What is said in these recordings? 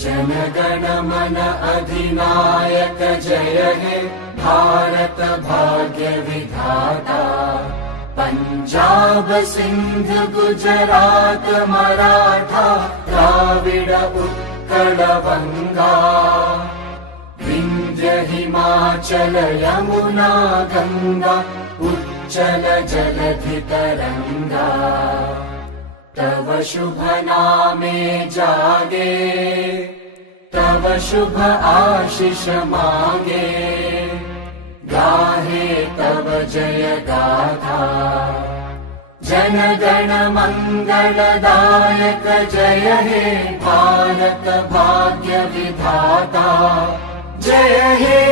जनगण मन अधिनायक जय हे भारत भाग्य विधाता। पंजाब सिंध गुजरात मराठा द्राविड उत्कल बंगा। विंध्य हिमाचल यमुना गंगा उच्चल जलधि तरंगा। तव शुभ नामे जागे तव शुभ आशीष मागे। गाहे तव जय गाथा जनगण मंगलदायक जय हे भारत भाग्य विधाता। जय हे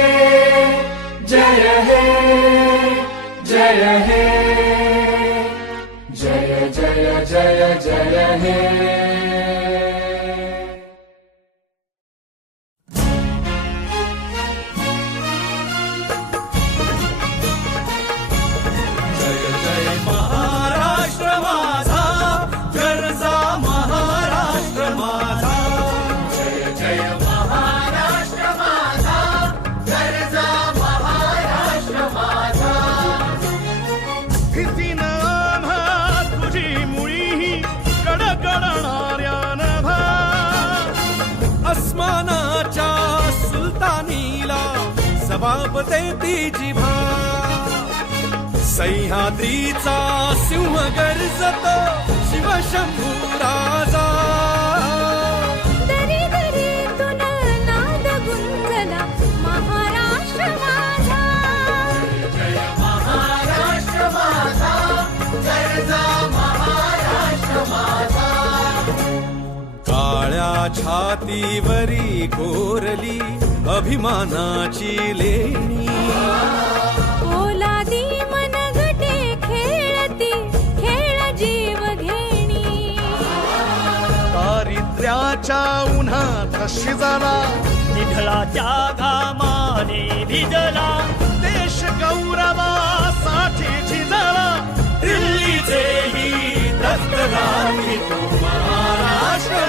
जय हे जय हे जय जय जय जय हे। जबाब देती जिभा सह्याद्रीचा सिंह गर्जतो शिवशंभू राजा। दरी दरीतून नाद गुंजला महाराष्ट्र माझा। जय महाराष्ट्र माझा गर्जा महाराष्ट्र माझा। काळ्या छातीवरी कोरली अभिमानाची लेणी। पोलादी मनगटे खेळती खेळ जीव घेणी। दारिद्र्याच्या उन्हात शिजला निधळाच्या घामाने भिजला देश गौरवासाठी झिजला। दिल्लीचेही दस्त लागली तो महाराष्ट्र